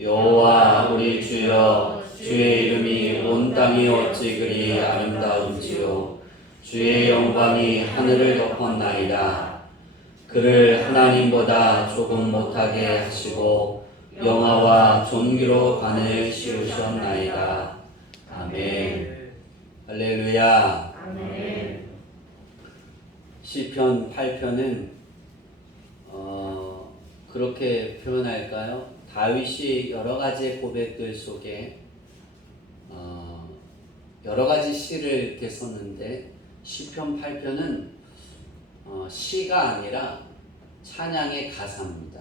여호와 우리 주여, 주의 이름이 온 땅이 어찌 그리 아름다운지요. 주의 영광이 하늘을 덮었나이다. 그를 하나님보다 조금 못하게 하시고 영화와 존귀로 관을 씌우셨나이다. 아멘. 할렐루야. 아멘. 시편 8편은 그렇게 표현할까요? 다윗이 여러 가지 고백들 속에 여러 가지 시를 이렇게 썼는데 시편 8편은 시가 아니라 찬양의 가사입니다.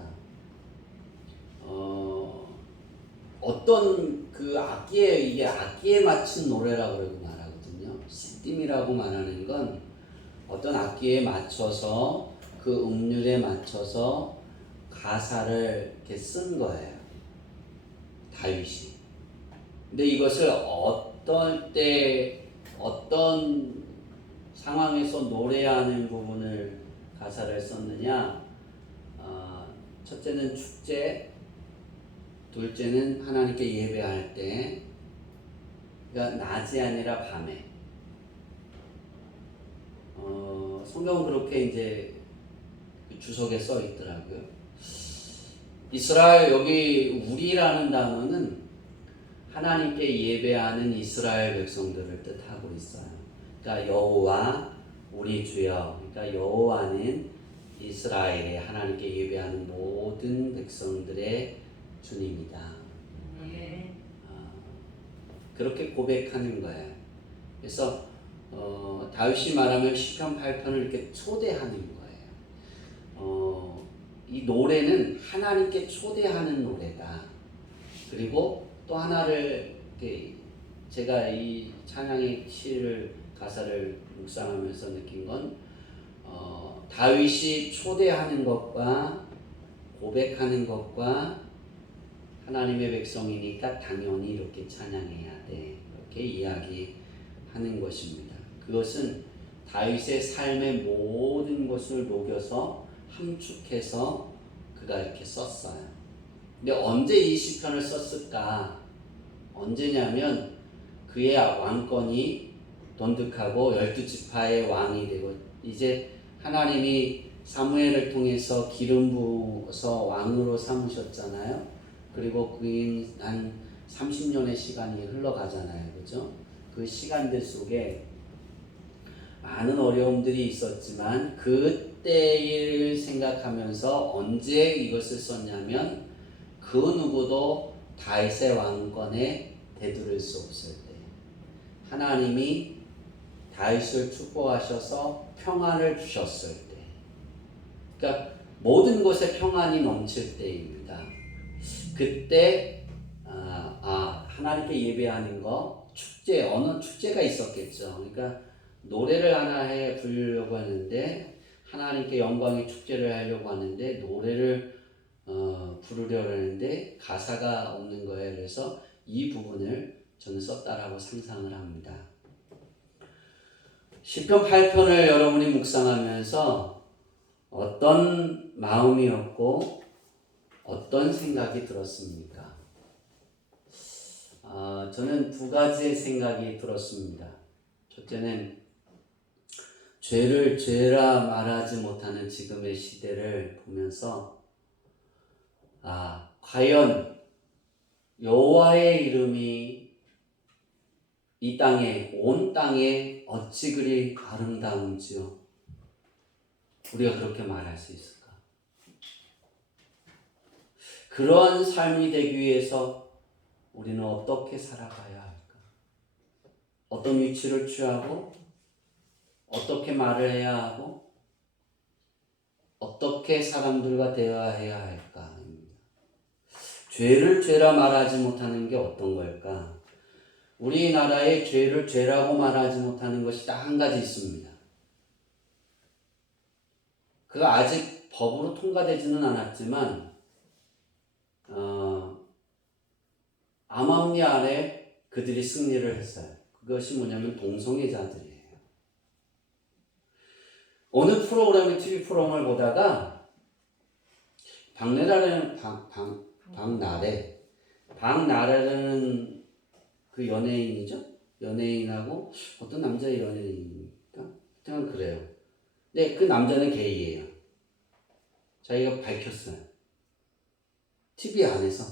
어떤 그 이게 악기에 맞춘 노래라고 그러고 말하거든요. 시딤이라고 말하는 건 어떤 악기에 맞춰서 그 음률에 맞춰서 가사를 이렇게 쓴 거예요. 다윗이. 근데 이것을 어떤 때, 어떤 상황에서 노래하는 부분을 가사를 썼느냐? 첫째는 축제, 둘째는 하나님께 예배할 때, 그러니까 낮이 아니라 밤에. 성경은 그렇게 이제 주석에 써 있더라고요. 이스라엘, 여기 우리라는 단어는 하나님께 예배하는 이스라엘 백성들을 뜻하고 있어요. 그러니까 여호와 우리 주여, 그러니까 여호와는 이스라엘의 하나님께 예배하는 모든 백성들의 주님이다. 그렇게 고백하는 거예요. 그래서 다윗이 말하면 시편 8편을 이렇게 초대하는 거예요. 이 노래는 하나님께 초대하는 노래다. 그리고 또 하나를 제가 이 찬양의 시를 가사를 묵상하면서 느낀 건 다윗이 초대하는 것과 고백하는 것과 하나님의 백성이니까 당연히 이렇게 찬양해야 돼. 이렇게 이야기하는 것입니다. 그것은 다윗의 삶의 모든 것을 녹여서 함축해서 그가 이렇게 썼어요. 근데 언제 이 시편을 썼을까? 언제냐면 그의 왕권이 돈득하고 12지파의 왕이 되고 이제 하나님이 사무엘을 통해서 기름 부어서 왕으로 삼으셨잖아요. 그리고 그인 한 30년의 시간이 흘러가잖아요. 그죠? 그 시간들 속에 많은 어려움들이 있었지만 그때를 생각하면서 언제 이것을 썼냐면 그 누구도 다윗의 왕권에 대두를 수 없을 때 하나님이 다윗을 축복하셔서 평안을 주셨을 때 그러니까 모든 곳에 평안이 넘칠 때입니다. 그때 하나님께 예배하는 거 축제 어느 축제가 있었겠죠. 그러니까 노래를 하나 해 부르려고 하는데 하나님께 영광의 축제를 하려고 하는데 노래를 부르려고 하는데 가사가 없는 거예요. 그래서 이 부분을 저는 썼다라고 상상을 합니다. 시편 8편을 여러분이 묵상하면서 어떤 마음이었고 어떤 생각이 들었습니까? 저는 두 가지의 생각이 들었습니다. 첫째는 죄를 죄라 말하지 못하는 지금의 시대를 보면서 과연 여호와의 이름이 이 땅에 온 땅에 어찌 그리 아름다운지요. 우리가 그렇게 말할 수 있을까? 그러한 삶이 되기 위해서 우리는 어떻게 살아가야 할까? 어떤 위치를 취하고 어떻게 말을 해야 하고 어떻게 사람들과 대화해야 할까? 죄를 죄라 말하지 못하는 게 어떤 걸까? 우리나라에 죄를 죄라고 말하지 못하는 것이 딱 한 가지 있습니다. 그가 아직 법으로 통과되지는 않았지만 암암리 아래 그들이 승리를 했어요. 그것이 뭐냐면 동성애자들이에요. 어느 프로그램의 TV 프로그램을 보다가 박나래 박나래라는 그 연예인이죠. 연예인하고 어떤 남자의 연예인입니까? 하여튼 그래요. 근데 그 남자는 게이예요. 자기가 밝혔어요. TV 안에서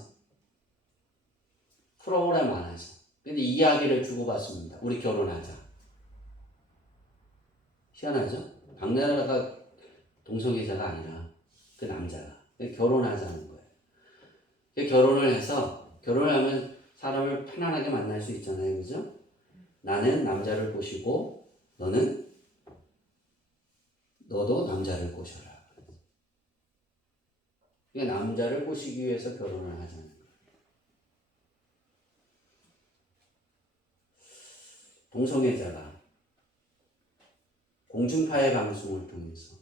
프로그램 안에서. 근데 이야기를 주고받습니다. 우리 결혼하자. 희한하죠? 박나래가 동성애자가 아니라 그 남자가 결혼하자는 거예요. 결혼을 해서 결혼을 하면 사람을 편안하게 만날 수 있잖아요, 그죠? 나는 남자를 꼬시고 너도 남자를 꼬셔라. 그러니까 남자를 꼬시기 위해서 결혼을 하자는 거예요. 동성애자가 공중파의 방송을 통해서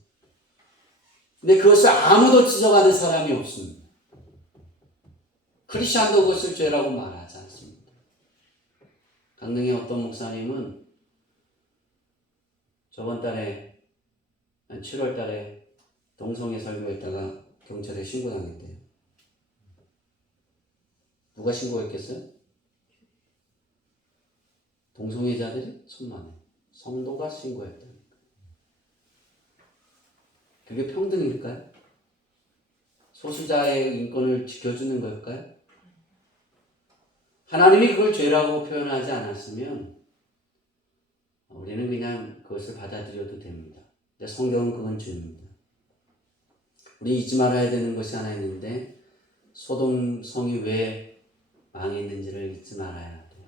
근데 그것을 아무도 지적하는 사람이 없습니다. 크리스찬도 그것을 죄라고 말하지 않습니다. 강릉의 어떤 목사님은 저번 달에 7월 달에 동성애 설교했다가 경찰에 신고당했대요. 누가 신고했겠어요? 동성애자들이 천만에 성도가 신고했다니까. 그게 평등일까요? 소수자의 인권을 지켜주는 걸까요? 하나님이 그걸 죄라고 표현하지 않았으면 우리는 그냥 그것을 받아들여도 됩니다. 근데 성경은 그건 죄입니다. 우리 잊지 말아야 되는 것이 하나 있는데 소돔 성이 왜 망했는지를 잊지 말아야 돼요.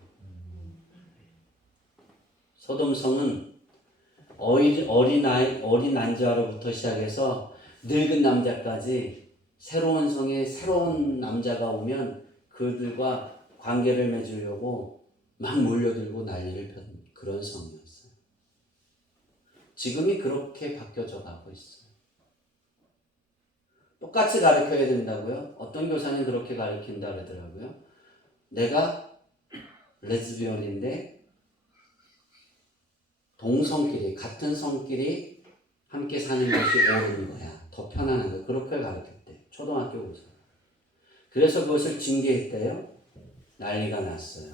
소돔 성은 어린 남자로부터 시작해서 늙은 남자까지 새로운 성에 새로운 남자가 오면 그들과 관계를 맺으려고 막 몰려들고 난리를 편 그런 성이었어요. 지금이 그렇게 바뀌어져 가고 있어요. 똑같이 가르쳐야 된다고요? 어떤 교사는 그렇게 가르친다 그러더라고요. 내가 레즈비언인데 동성끼리 같은 성끼리 함께 사는 것이 옳은 거야. 더 편안한 거야. 그렇게 가르쳤대요. 초등학교 교사. 그래서 그것을 징계했대요. 난리가 났어요.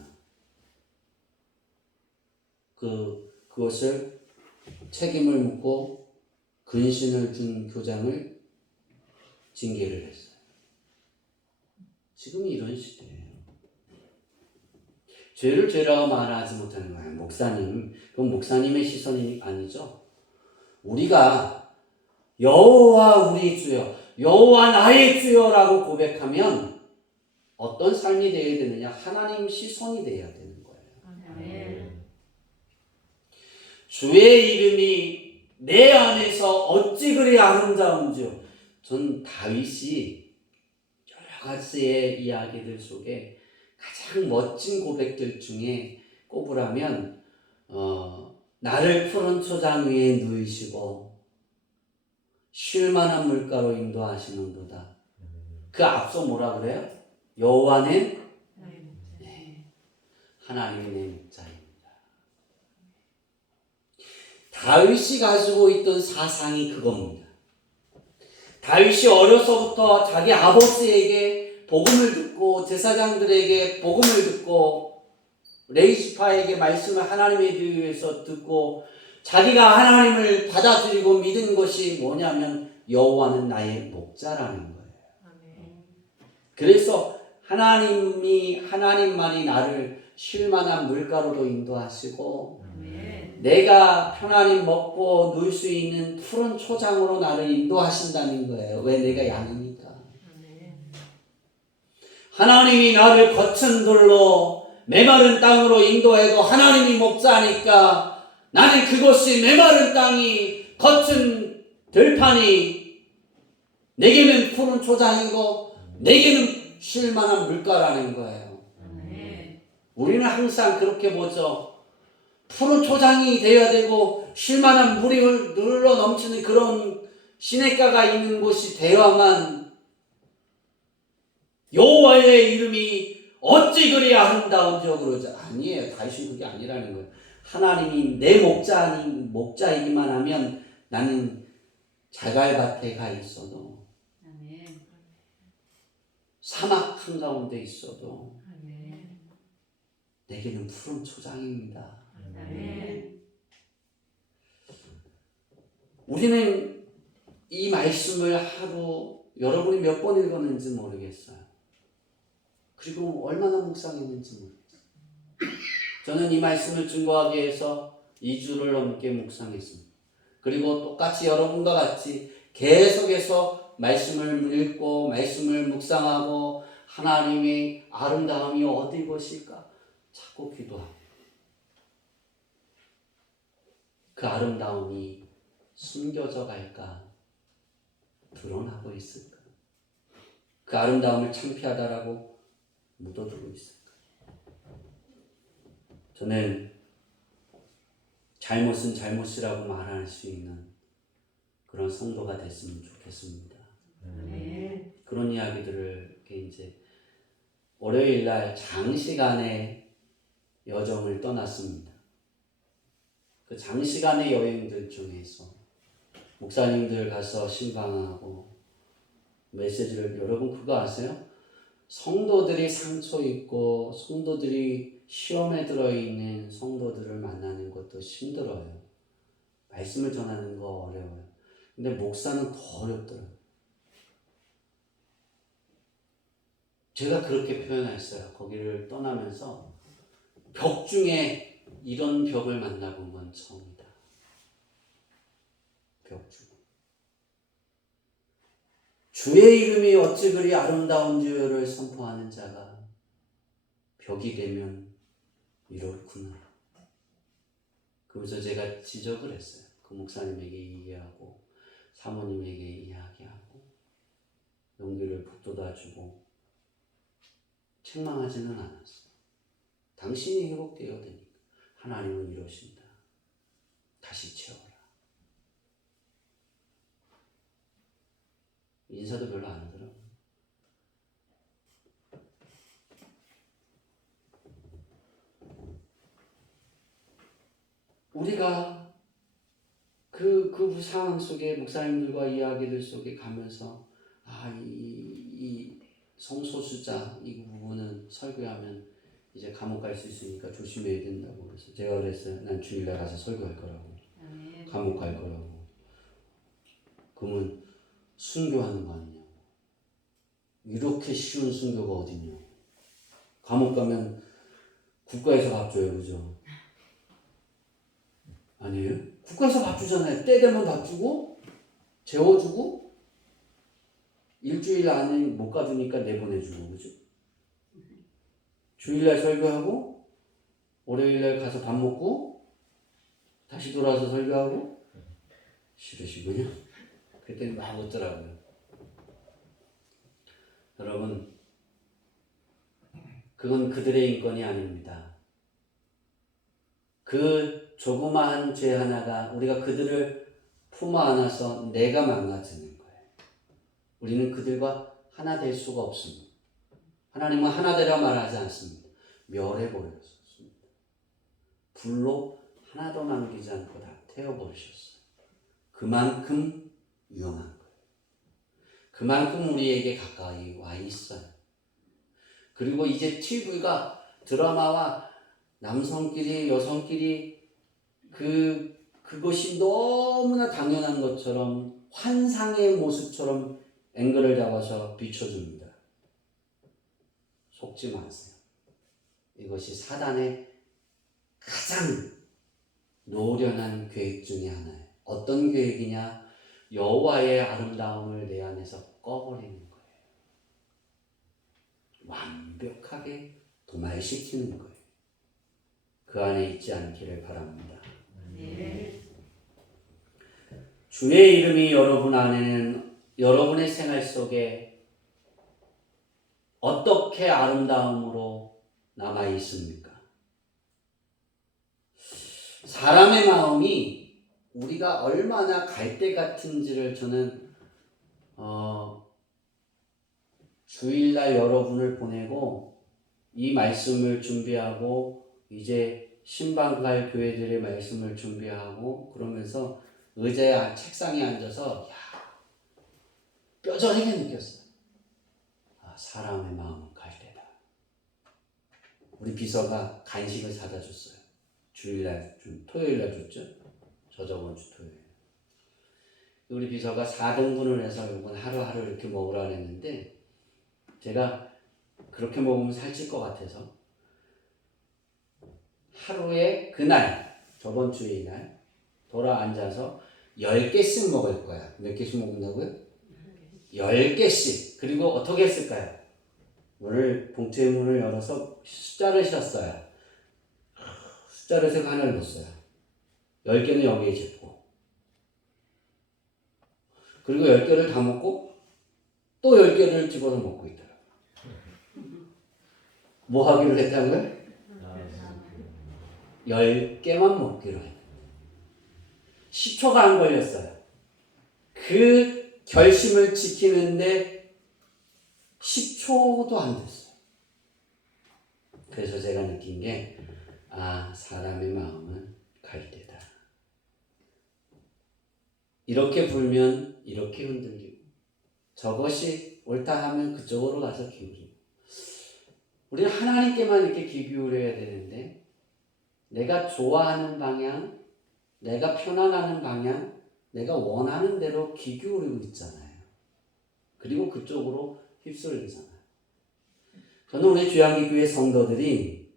그것을 책임을 묻고 근신을 준 교장을 징계를 했어요. 지금이 이런 시대예요. 죄를 죄라고 말하지 못하는 거예요. 목사님, 그건 목사님의 시선이 아니죠. 우리가 여호와 우리 주여, 여호와 나의 주여라고 고백하면 어떤 삶이 되어야 되느냐? 하나님 시선이 되어야 되는 거예요. 아멘. 주의 이름이 내 안에서 어찌 그리 아름다운지요. 전 다윗이 여러 가지의 이야기들 속에 가장 멋진 고백들 중에 꼽으라면 나를 푸른 초장 위에 누이시고 쉴만한 물가로 인도하시는도다. 그 앞서 뭐라 그래요? 여호와는 하나님이 내 목자입니다. 다윗이 가지고 있던 사상이 그겁니다. 다윗이 어려서부터 자기 아버지에게 복음을 듣고 제사장들에게 복음을 듣고 레이시파에게 말씀을 하나님에 대해서 듣고 자기가 하나님을 받아들이고 믿은 것이 뭐냐면 여호와는 나의 목자라는 거예요. 그래서 하나님만이 나를 쉴만한 물가로도 인도하시고 내가 편안히 먹고 누울 수 있는 푸른 초장으로 나를 인도하신다는 거예요. 왜? 내가 양이니까. 하나님이 나를 거친 돌로 메마른 땅으로 인도해도 하나님이 목자니까 나는 그것이 메마른 땅이 거친 들판이 내게는 푸른 초장이고 내게는 쉴만한 물가라는 거예요. 우리는 항상 그렇게 보죠. 푸른 초장이 되어야 되고 쉴만한 물이 흘러 넘치는 그런 시냇가가 있는 곳이 되어야만 여호와의 이름이 어찌 그리 아름다운지요 그러죠. 아니에요. 다윗은 그게 아니라는 거예요. 하나님이 내 목자이기만 하면 나는 자갈밭에 가 있어도 사막 한가운데 있어도 아멘. 내게는 푸른 초장입니다. 아멘. 우리는 이 말씀을 하루 여러분이 몇 번 읽었는지 모르겠어요. 그리고 얼마나 묵상했는지 모르겠어요. 저는 이 말씀을 증거하기 위해서 2주를 넘게 묵상했습니다. 그리고 똑같이 여러분과 같이 계속해서 말씀을 읽고 말씀을 묵상하고 하나님의 아름다움이 어디 것일까 자꾸 기도하고 그 아름다움이 숨겨져 갈까 드러나고 있을까 그 아름다움을 창피하다라고 묻어두고 있을까. 저는 잘못은 잘못이라고 말할 수 있는 그런 성도가 됐으면 좋겠습니다. 아멘. 그런 이야기들을 이렇게 이제 월요일 날 장시간의 여정을 떠났습니다. 그 장시간의 여행들 중에서 목사님들 가서 신방하고 메시지를 여러분 그거 아세요? 성도들이 상처 있고 성도들이 시험에 들어있는 성도들을 만나는 것도 힘들어요. 말씀을 전하는 거 어려워요. 근데 목사는 더 어렵더라고요. 제가 그렇게 표현했어요. 거기를 떠나면서 벽 중에 이런 벽을 만나본 건 처음이다. 벽 중. 주의 이름이 어찌 그리 아름다운 줄을 선포하는 자가 벽이 되면 이렇구나. 그래서 제가 지적을 했어요. 그 목사님에게 얘기하고 사모님에게 이야기하고 용기를 북돋아주고 책망하지는 않았어요. 당신이 회복되어야 되니까. 하나님은 이러신다. 다시 채워라. 인사도 별로 안 하더라고요. 우리가 그 상황 속에 목사님들과 이야기들 속에 가면서 이 성소수자 이 부분은 설교하면 이제 감옥 갈 수 있으니까 조심해야 된다고 그래서 제가 그랬어요. 난 주일날 가서 설교할 거라고. 아멘. 감옥 갈 거라고. 그러면 순교하는 거 아니냐고. 이렇게 쉬운 순교가 어딨냐고. 감옥 가면 국가에서 밥 줘요, 그죠? 아니에요? 국가에서 밥 주잖아요. 때 되면 밥 주고 재워주고 일주일 안에 못 가주니까 내보내주고, 그죠? 주일날 설교하고 월요일날 가서 밥 먹고 다시 돌아와서 설교하고. 싫으시군요. 그랬더니 막 웃더라고요. 여러분, 그건 그들의 인권이 아닙니다. 그 조그마한 죄 하나가 우리가 그들을 품어 안아서 내가 망가지는 거예요. 우리는 그들과 하나 될 수가 없습니다. 하나님은 하나 되라 말하지 않습니다. 멸해버렸습니다. 불로 하나도 남기지 않고 다 태워버리셨어요. 그만큼 유용한 거예요. 그만큼 우리에게 가까이 와 있어요. 그리고 이제 TV가 드라마와 남성끼리 여성끼리 그것이 너무나 당연한 것처럼 환상의 모습처럼 앵글을 잡아서 비춰줍니다. 속지 마세요. 이것이 사단의 가장 노련한 계획 중에 하나예요. 어떤 계획이냐? 여호와의 아름다움을 내 안에서 꺼버리는 거예요. 완벽하게 도말시키는 거예요. 그 안에 있지 않기를 바랍니다. 네. 주의 이름이 여러분 안에는 여러분의 생활 속에 어떻게 아름다움으로 남아 있습니까? 사람의 마음이 우리가 얼마나 갈대 같은지를 저는 주일날 여러분을 보내고 이 말씀을 준비하고 이제 신방 갈 교회들의 말씀을 준비하고 그러면서 의자에 책상에 앉아서 뼈저리게 느꼈어요. 사람의 마음은 갈대다. 우리 비서가 간식을 사다 줬어요. 주일날, 토요일날 줬죠. 저번 주 토요일. 우리 비서가 4등분을 해서 이건 하루하루 이렇게 먹으라 그랬는데 제가 그렇게 먹으면 살찔 것 같아서 하루에 그날 저번 주일 날 돌아 앉아서 10개씩 먹을 거야. 몇 개씩 먹는다고요? 10개씩. 그리고 어떻게 했을까요? 봉투의 문을 열어서 숫자를 셨어요. 숫자를 세고 하나를 넣었어요. 10개는 여기에 집고 그리고 10개를 다 먹고 또 10개를 집어서 먹고 있더라고요. 뭐 하기로 했다고요? 10개만 먹기로 했는데 10초가 안 걸렸어요. 그 결심을 지키는데 10초도 안 됐어요. 그래서 제가 느낀 게 사람의 마음은 갈대다. 이렇게 불면 이렇게 흔들리고 저것이 옳다 하면 그쪽으로 가서 기울이고 우리는 하나님께만 이렇게 귀 기울여야 되는데 내가 좋아하는 방향, 내가 편안하는 방향, 내가 원하는 대로 귀 기울이고 있잖아요. 그리고 그쪽으로 휩쓸리잖아요. 저는 우리 주양기교회 성도들이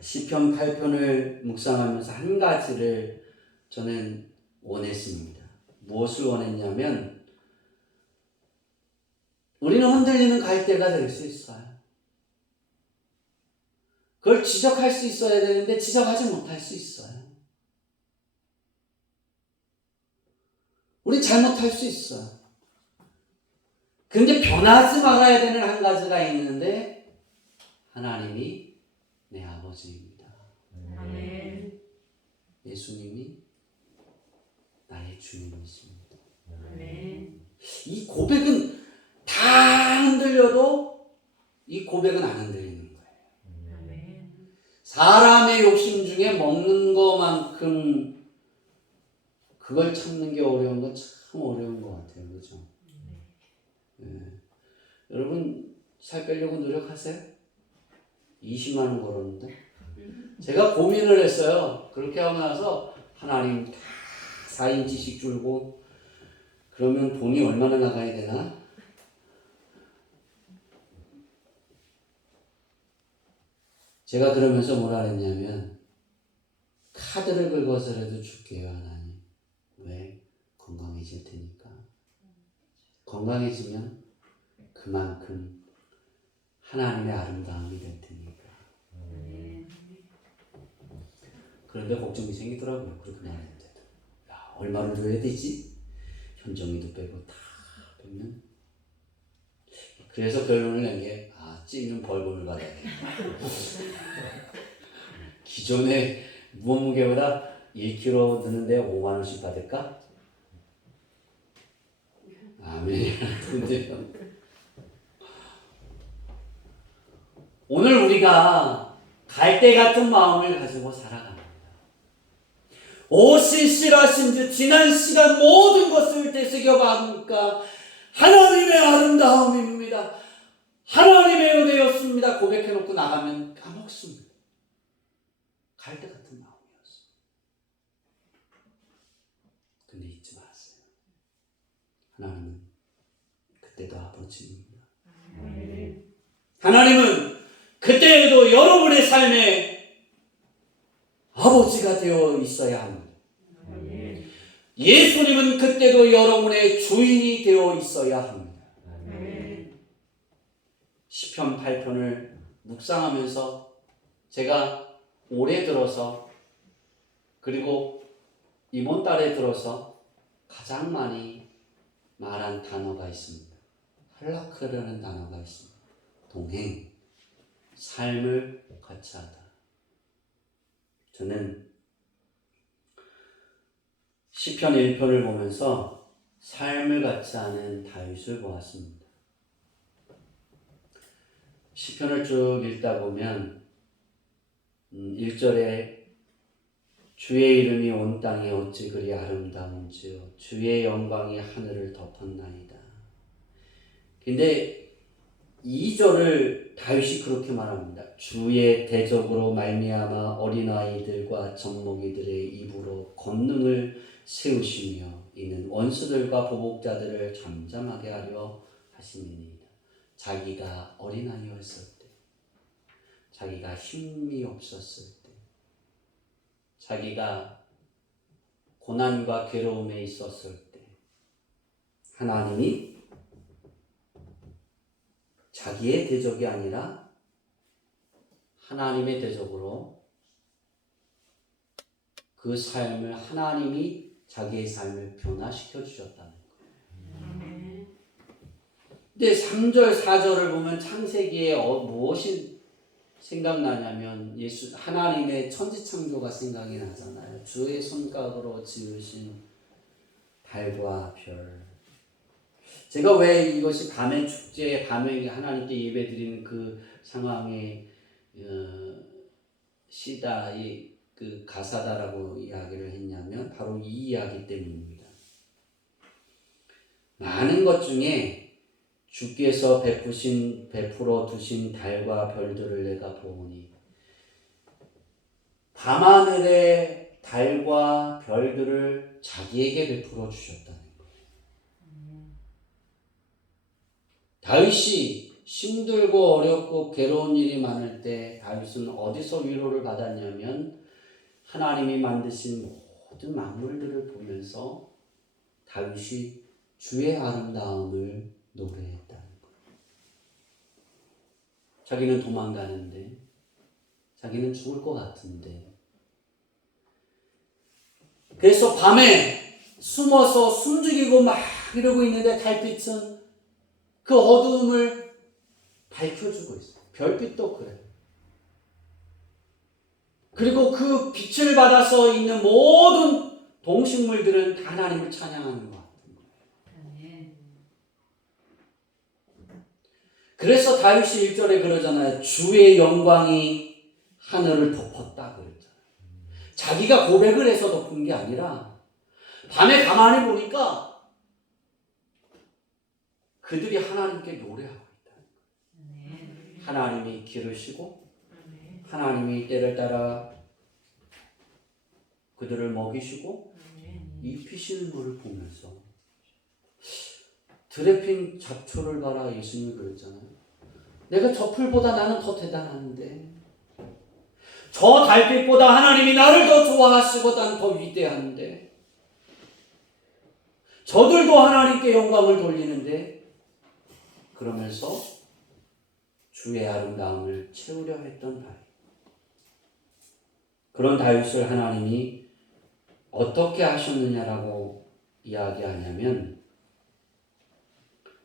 시편 8편을 묵상하면서 한 가지를 저는 원했습니다. 무엇을 원했냐면 우리는 흔들리는 갈대가 될 수 있어요. 그걸 지적할 수 있어야 되는데 지적하지 못할 수 있어요. 우리 잘못할 수 있어요. 근데 변하지 말아야 되는 한 가지가 있는데 하나님이 내 아버지입니다. 아멘. 예수님이 나의 주님이십니다. 아멘. 이 고백은 다 흔들려도 이 고백은 안 흔들리는 거예요. 아멘. 사람의 욕심 중에 먹는 것만큼 그걸 참는 게 어려운 건 참 어려운 것 같아요. 그죠? 여러분 살 빼려고 노력하세요? 20만 원 걸었는데 제가 고민을 했어요. 그렇게 하고 나서 하나님 다 4인치씩 줄고 그러면 돈이 얼마나 나가야 되나? 제가 그러면서 뭐라 했냐면 카드를 긁어서라도 줄게요 하나님. 왜? 건강해질 테니까. 건강해지면 그만큼 하나님의 아름다움이 될 테니까. 그런데 걱정이 생기더라고요. 그렇게 말했는데도. 야, 얼마를 줘야 되지? 현정이도 빼고 다 빼면. 그래서 결론을 낸 게, 찌면 벌금을 받아야겠다. 기존의 무게보다 1kg 드는데 5만 원씩 받을까? 아멘. 오늘 우리가 갈대 같은 마음을 가지고 살아갑니다. 오 신실하신 주 지난 시간 모든 것을 되새겨 봐니까 하나님의 아름다움입니다. 하나님의 은혜였습니다. 고백해놓고 나가면 까먹습니다. 갈대 같은 마음이었어요. 근데 잊지 마세요. 하나님은 그때도 아버지입니다. 하나님은 그때에도 여러분의 삶에 아버지가 되어 있어야 합니다. 예수님은 그때도 여러분의 주인이 되어 있어야 합니다. 시편 8편을 묵상하면서 제가 올해 들어서 그리고 이번 달에 들어서 가장 많이 말한 단어가 있습니다. 할라크라는 단어가 있습니다. 동행, 삶을 같이 하다. 저는 시편 1편을 보면서 삶을 같이 하는 다윗을 보았습니다. 시편을 쭉 읽다 보면 1절에 주의 이름이 온 땅에 어찌 그리 아름다운지요 주의 영광이 하늘을 덮었나이다. 근데 2절을 다윗이 그렇게 말합니다. 주의 대적으로 말미암아 어린아이들과 젖먹이들의 입으로 권능을 세우시며 이는 원수들과 보복자들을 잠잠하게 하려 하심이니이다. 자기가 어린아이였을 때, 자기가 힘이 없었을 때, 자기가 고난과 괴로움에 있었을 때 하나님이 자기의 대적이 아니라 하나님의 대적으로 그 삶을 하나님이 자기의 삶을 변화시켜 주셨다는 거예요. 근데 3절, 4절을 보면 창세기에 무엇이 생각나냐면 하나님의 천지창조가 생각이 나잖아요. 주의 손가락으로 지으신 달과 별. 제가 왜 이것이 밤의 축제, 밤에 하나님께 예배드리는 그 상황에 시다, 그 가사다라고 이야기를 했냐면 바로 이 이야기 때문입니다. 많은 것 중에 주께서 베풀어 두신 달과 별들을 내가 보오니 밤하늘의 달과 별들을 자기에게 베풀어 주셨다는 거예요. 다윗이 힘들고 어렵고 괴로운 일이 많을 때 다윗은 어디서 위로를 받았냐면 하나님이 만드신 모든 만물들을 보면서 다윗이 주의 아름다움을 노래했다는 거예요. 자기는 도망가는데, 자기는 죽을 것 같은데, 그래서 밤에 숨어서 숨죽이고 막 이러고 있는데 달빛은 그 어두움을 밝혀주고 있어요. 별빛도 그래요. 그리고 그 빛을 받아서 있는 모든 동식물들은 다 하나님을 찬양하는 것 같은 거예요. 그래서 다윗이 1절에 그러잖아요. 주의 영광이 하늘을 덮었다 그랬잖아요. 자기가 고백을 해서 덮은 게 아니라 밤에 가만히 보니까 그들이 하나님께 노래하고 있다. 하나님이 기르시고 하나님이 때를 따라 그들을 먹이시고 입히시는 것을 보면서 들에 핀 잡초를 봐라 예수님이 그랬잖아요. 내가 저 풀보다 나는 더 대단한데 저 달빛보다 하나님이 나를 더 좋아하시고 나는 더 위대한데 저들도 하나님께 영광을 돌리는데 그러면서 주의 아름다움을 채우려 했던 다윗. 그런 다윗을 하나님이 어떻게 하셨느냐라고 이야기하냐면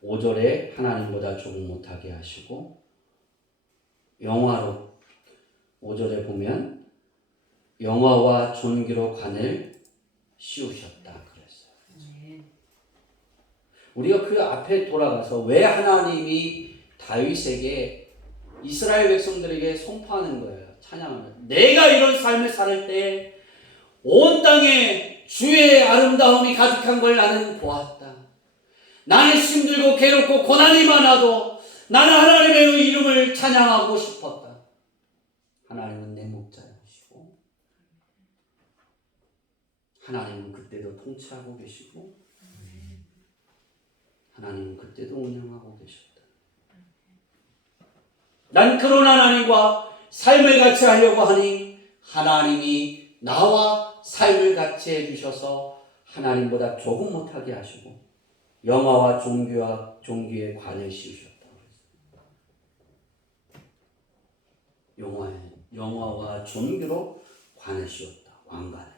5절에 하나님보다 조금 못하게 하시고 영화로 5절에 보면 영화와 존귀로 관을 씌우셨다 그랬어요. 우리가 그 앞에 돌아가서 왜 하나님이 다윗에게 이스라엘 백성들에게 선포하는 거예요. 찬양하는. 내가 이런 삶을 살 때 온 땅에 주의 아름다움이 가득한 걸 나는 보았다. 나는 힘들고 괴롭고 고난이 많아도 나는 하나님의 이름을 찬양하고 싶었다. 하나님은 내 목자이시고 하나님은 그때도 통치하고 계시고 하나님은 그때도 운영하고 계셨다. 난 그런 하나님과 삶을 같이 하려고 하니 하나님이 나와 삶을 같이 해주셔서 하나님보다 조금 못하게 하시고 영화와 종기에 관을 씌우셨다. 영화와 종기로 관을 씌웠다. 왕관을.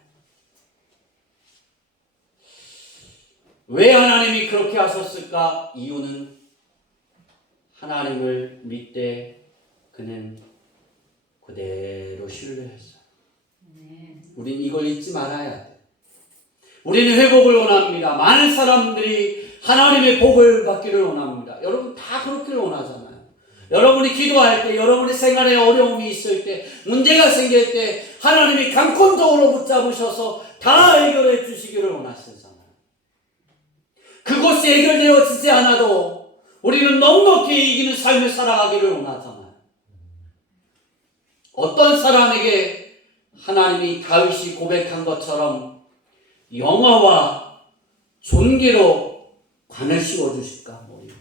왜 하나님이 그렇게 하셨을까? 이유는 하나님을 믿되 그는 그대로 신뢰했어요. 우린 이걸 잊지 말아야 돼. 우리는 회복을 원합니다. 많은 사람들이 하나님의 복을 받기를 원합니다. 여러분 다 그렇기를 원하잖아요. 여러분이 기도할 때, 여러분의 생활에 어려움이 있을 때, 문제가 생길 때 하나님이 강권적으로 붙잡으셔서 다 해결해 주시기를 원하시잖아요. 그것이 해결되어지지 않아도 우리는 넉넉히 이기는 삶을 살아가기를 원하잖아요. 어떤 사람에게 하나님이 다윗이 고백한 것처럼 영화와 존귀로 관을 씌워주실까? 머리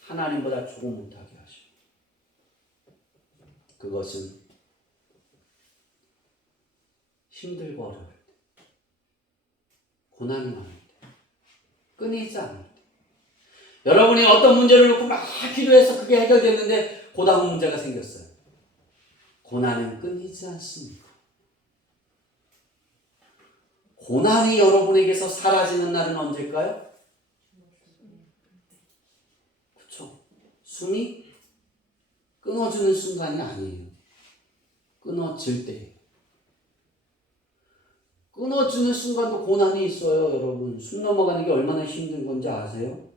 하나님보다 조금 못하게 하시고, 그것은 힘들고 어려울 때, 고난이 많을 때, 끊이지 않을 때, 여러분이 어떤 문제를 놓고 막 기도해서 그게 해결됐는데 그 다음 문제가 생겼어요. 고난은 끊이지 않습니다. 고난이 여러분에게서 사라지는 날은 언제일까요? 그렇죠. 숨이 끊어지는 순간이 아니에요. 끊어질 때. 끊어지는 순간도 고난이 있어요, 여러분. 숨 넘어가는 게 얼마나 힘든 건지 아세요?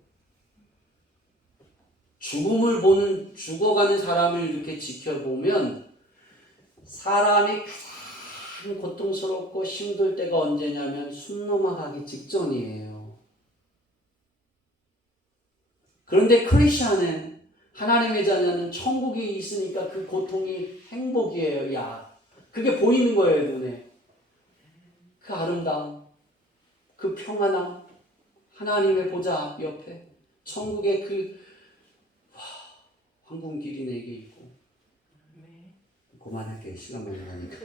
죽어가는 사람을 이렇게 지켜보면 사람이 가장 고통스럽고 힘들 때가 언제냐면 숨 넘어가기 직전이에요. 그런데 크리스천은, 하나님의 자녀는 천국이 있으니까 그 고통이 행복이에요. 야, 그게 보이는 거예요, 눈에. 그 아름다움, 그 평안함, 하나님의 보좌 옆에 천국의 그 황금길이 내게 있고. 그만할게요. 시간 많으니까.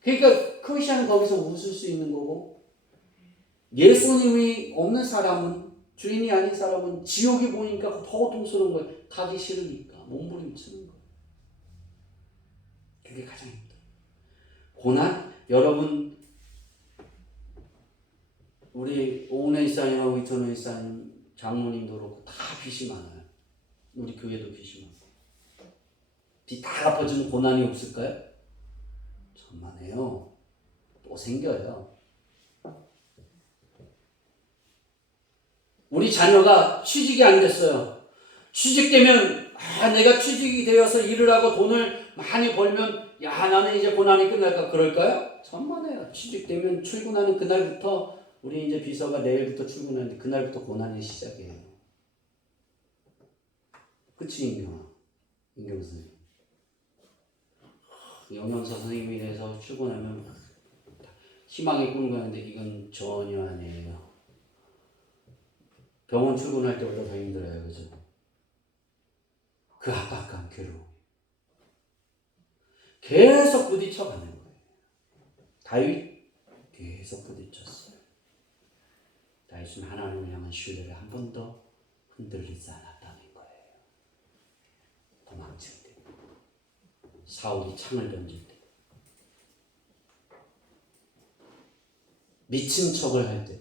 그러니까 크리스천은 거기서 웃을 수 있는 거고, 예수님이 없는 사람은, 주인이 아닌 사람은 지옥이 보니까 더 고통스러운 거예요. 가기 싫으니까 몸부림치는 거예요. 그게 가장 힘들어요. 고난, 여러분, 우리 오은혜 이사님하고 이천호 이사님, 장모님도 그렇고 다 빚이 많아요. 우리 교회도 빚이 많고. 빚 다 갚아주면 고난이 없을까요? 천만에요. 또 생겨요. 우리 자녀가 취직이 안 됐어요. 취직되면 내가 취직이 되어서 일을 하고 돈을 많이 벌면 나는 이제 고난이 끝날까 그럴까요? 천만에요. 취직되면 출근하는 그날부터, 우리 이제 비서가 내일부터 출근하는데 그날부터 고난의 시작이에요. 그치, 인경 선생님. 영양사 선생님이 돼서 출근하면 희망의 꿈을 가는데 이건 전혀 아니에요. 병원 출근할 때보다 더 힘들어요. 그죠? 그 압박감, 괴로움. 계속 부딪혀가는 거예요. 다윗 계속 부딪혔어요. 다윗은 하나님을 향한 신뢰를 한 번도 흔들리지 않았다는 거예요. 도망칠 때, 사울이 창을 던질 때, 미친 척을 할 때,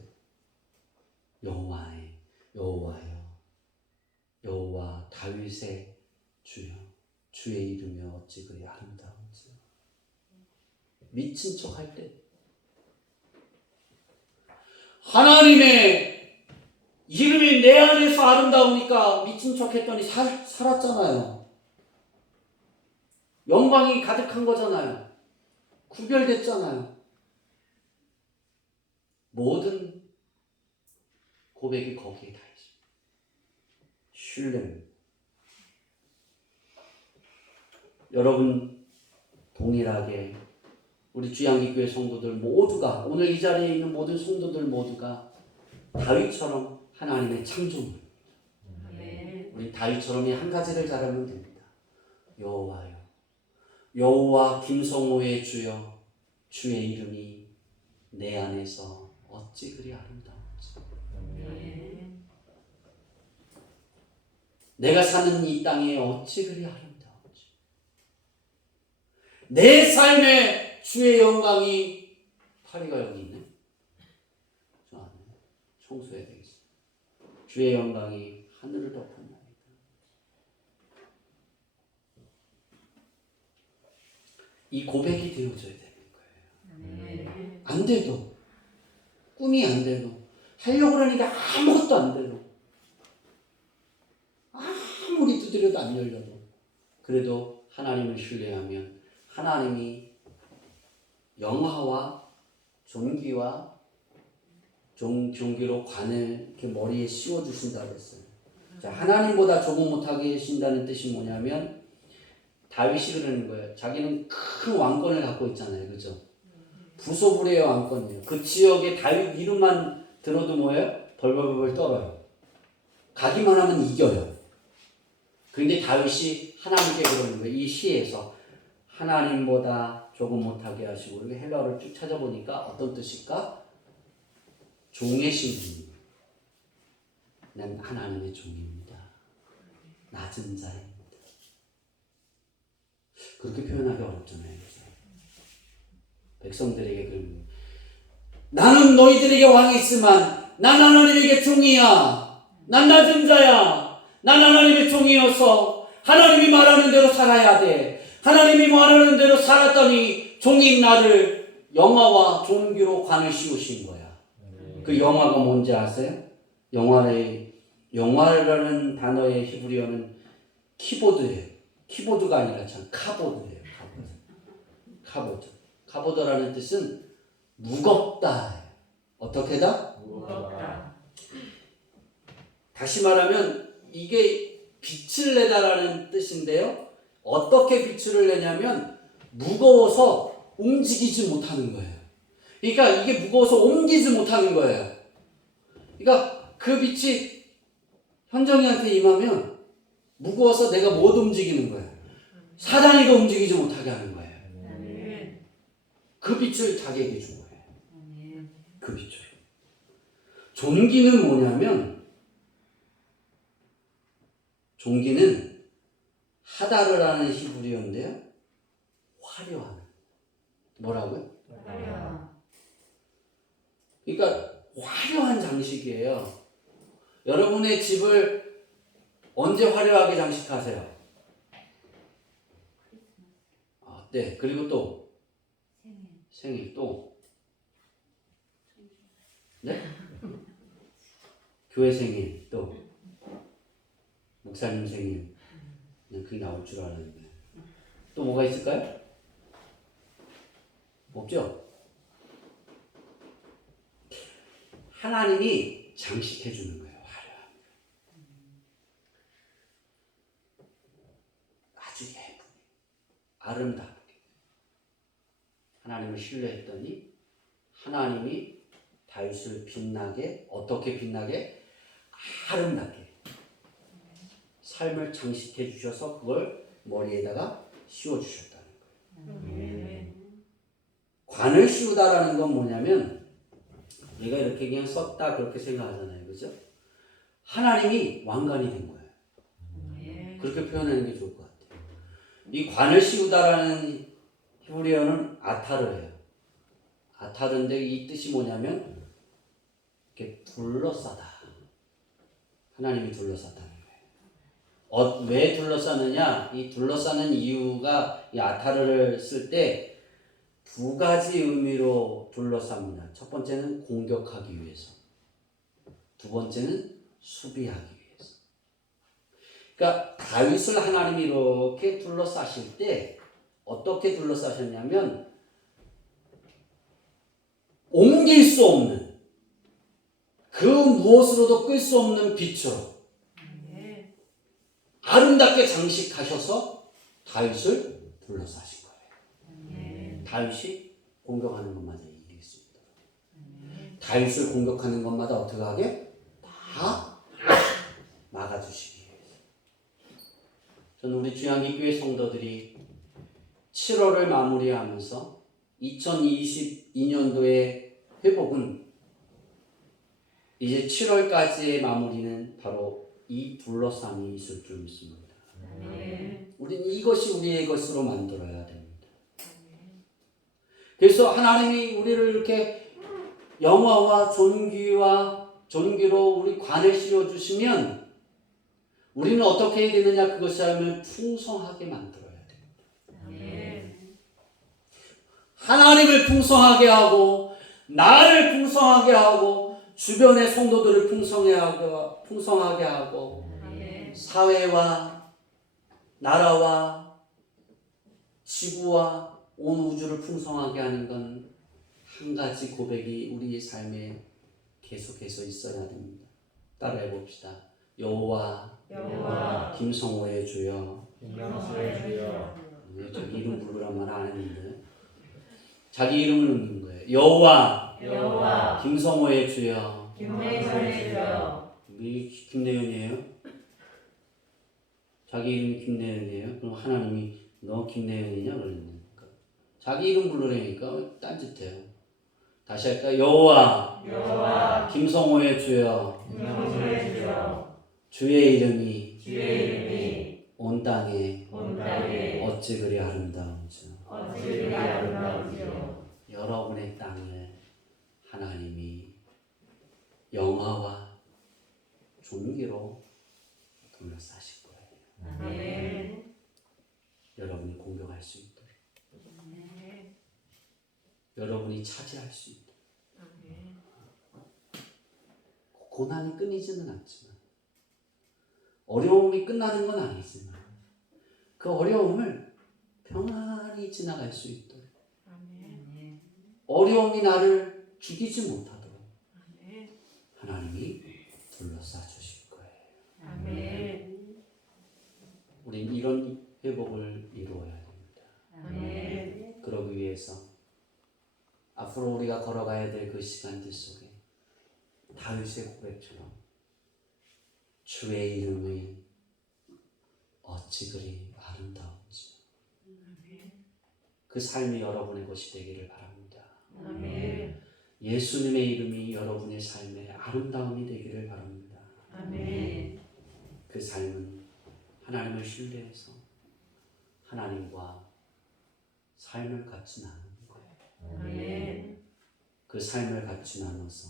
여호와 다윗의 주여, 주의 이름이 어찌 그리 아름다운지. 미친 척 할 때, 하나님의 이름이 내 안에서 아름다우니까 미친 척 했더니 살았잖아요. 영광이 가득한 거잖아요. 구별됐잖아요. 모든 고백이 거기에 다 있습니다. 신뢰입니다. 여러분, 동일하게 우리 주양기교회 성도들 모두가, 오늘 이 자리에 있는 모든 성도들 모두가 다윗처럼 하나님의 창조물, 우리 다윗처럼 한 가지를 잘하면 됩니다. 여호와여, 여호와 김성호의 주여, 주의 이름이 내 안에서 어찌 그리 아름다운지. 내가 사는 이 땅에 어찌 그리 아름다운지. 내 삶에 주의 영광이, 파리가 여기 있네. 저 안에 청소해야 되겠어. 주의 영광이 하늘을 덮었나이다. 이 고백이 되어져야 되는 거예요. 안 돼도, 꿈이 안 돼도, 하려고 그러니까 아무것도 안 돼도, 아무리 두드려도 안 열려도, 그래도 하나님을 신뢰하면 하나님이 영화와 존귀와 종기로 관을 이렇게 머리에 씌워 주신다고 했어요. 자, 하나님보다 조금 못하게 하신다는 뜻이 뭐냐면 다윗이 그러는 거예요. 자기는 큰 왕권을 갖고 있잖아요. 그죠? 부소불의 왕권이에요. 그 지역에 다윗 이름만 들어도 뭐예요? 벌벌벌 떨어요. 가기만 하면 이겨요. 그런데 다윗이 하나님께 그러는 거예요. 이 시에서 하나님보다 조금 못하게 하시고, 우리 헬라어를 쭉 찾아보니까 어떤 뜻일까? 종의 신분입니다. 난 하나님의 종입니다. 낮은 자입니다. 그렇게 표현하기 어렵잖아요. 그죠? 백성들에게 그런 거예요. 나는 너희들에게 왕이 있지만 난 하나님에게 종이야. 난 낮은 자야. 난 하나님의 종이어서 하나님이 말하는 대로 살아야 돼. 하나님이 말하는 대로 살았더니 종인 나를 영화와 종기로 관을 씌우신 거야. 그 영화가 뭔지 아세요? 영화라는 단어의 히브리어는 키보드예요. 키보드가 아니라 참 카보드예요. 카보드. 카보드라는 뜻은 무겁다. 어떻게다? 무겁다. 다시 말하면 이게 빛을 내다라는 뜻인데요. 어떻게 빛을 내냐면 무거워서 움직이지 못하는 거예요. 그러니까 이게 무거워서 옮기지 못하는 거예요. 그러니까 그 빛이 현정이한테 임하면 무거워서 내가 못 움직이는 거예요. 사단이도 움직이지 못하게 하는 거예요. 그 빛을 자기에게 준 거예요. 그 빛을. 종기는 뭐냐면 종기는 하다르라는 히브리어인데요. 화려한. 뭐라고요? 그러니까 화려한 장식이에요. 여러분의 집을 언제 화려하게 장식하세요? 네. 그리고 또 생일 또 네? 교회 생일 또 목사님 생일 그게 나올 줄 알았는데 또 뭐가 있을까요? 없죠? 하나님이 장식해 주는 거예요. 화려한 아주 예쁘게 아름답게 하나님을 신뢰했더니 하나님이 다윗을 빛나게 어떻게 빛나게 아름답게 삶을 장식해 주셔서 그걸 머리에다가 씌워 주셨다는 거예요. 관을 씌우다라는 건 뭐냐면 우리가 이렇게 그냥 썼다 그렇게 생각하잖아요. 그죠? 하나님이 왕관이 된 거예요. 그렇게 표현하는 게 좋을 것 같아요. 이 관을 씌우다라는 히브리어는 아타르예요. 아타르인데 이 뜻이 뭐냐면 이렇게 둘러싸다. 하나님이 둘러쌌다는 거예요. 왜 둘러싸느냐? 이 둘러싸는 이유가 이 아타르를 쓸 때 두 가지 의미로 둘러쌉니다. 첫 번째는 공격하기 위해서. 두 번째는 수비하기 위해서. 그러니까 다윗을 하나님이 이렇게 둘러싸실 때 어떻게 둘러싸셨냐면 옮길 수 없는 그 무엇으로도 끌 수 없는 빛으로 아름답게 장식하셔서 다윗을 둘러싸신 거예요. 다윗이 공격하는 것마다 이길 수 있도록 다윗을 공격하는 것마다 어떻게 하게? 다 막아주시기 위해서. 저는 우리 주양기교회 성도들이 7월을 마무리하면서 2022년도의 회복은 이제 7월까지의 마무리는 바로 이 둘러싸임이 있을 줄 믿습니다. 우리는 이것이 우리의 것으로 만들어야 됩니다. 그래서 하나님이 우리를 이렇게 영화와 존귀로 우리 관을 씌워주시면 우리는 어떻게 해야 되느냐? 그것이 하면 풍성하게 만들어야 됩니다. 하나님을 풍성하게 하고 나를 풍성하게 하고 주변의 성도들을 풍성하게 하고 사회와 나라와 지구와 온 우주를 풍성하게 하는 건 한 가지 고백이 우리의 삶에 계속해서 있어야 됩니다. 따라해 봅시다. 여호와 여호와 김성호의 주여. 김성호의 주여 자기 이름 부르란 말 안 했는데 자기 이름을 넣는 거예요. 여호와 여호와 김성호의 주여. 김성호의 주여 이 김내연이에요? 자기 이름이 김내연이에요? 그럼 하나님이 너 김내연이냐 그러니까 자기 이름 부르려니까 딴짓해요. 다시 할까? 여호와 여호와 김성호의 주여. 김성호의 주여 주의 이름이 주의 이름이 온 땅에 온 땅에 어찌 그리 아름다운지. 어찌 그리 아름다운지요. 여러분의 땅을 하나님이 영화와 존귀로 둘러싸실 거예요. 아멘. 여러분이 공격할 수 있도록, 아멘. 여러분이 차지할 수 있도록. 아멘. 고난이 끊이지는 않지만, 어려움이 끝나는 건 아니지만, 그 어려움을 평안히 지나갈 수 있도록, 아멘. 어려움이 나를 죽이지 못하도록 아멘. 하나님이 둘러싸 주실 거예요. 아멘. 우린 이런 회복을 이루어야 됩니다. 아멘. 그러기 위해서 앞으로 우리가 걸어가야 될 그 시간들 속에 다윗의 고백처럼 주의 이름이 어찌 그리 아름다운지 그 삶이 여러분의 것이 되기를 바랍니다. 아멘. 예수님의 이름이 여러분의 삶에 아름다움이 되기를 바랍니다. 아멘. 그 삶은 하나님을 신뢰해서 하나님과 삶을 같이 나누는 거예요. 아멘. 그 삶을 같이 나눠서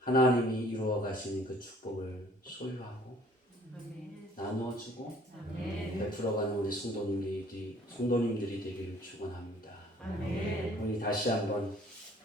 하나님이 이루어 가시는 그 축복을 소유하고 아멘. 나누어주고 아멘. 베풀어가는 우리 성도님들이 되기를 축원합니다. 아멘. 우리 다시 한번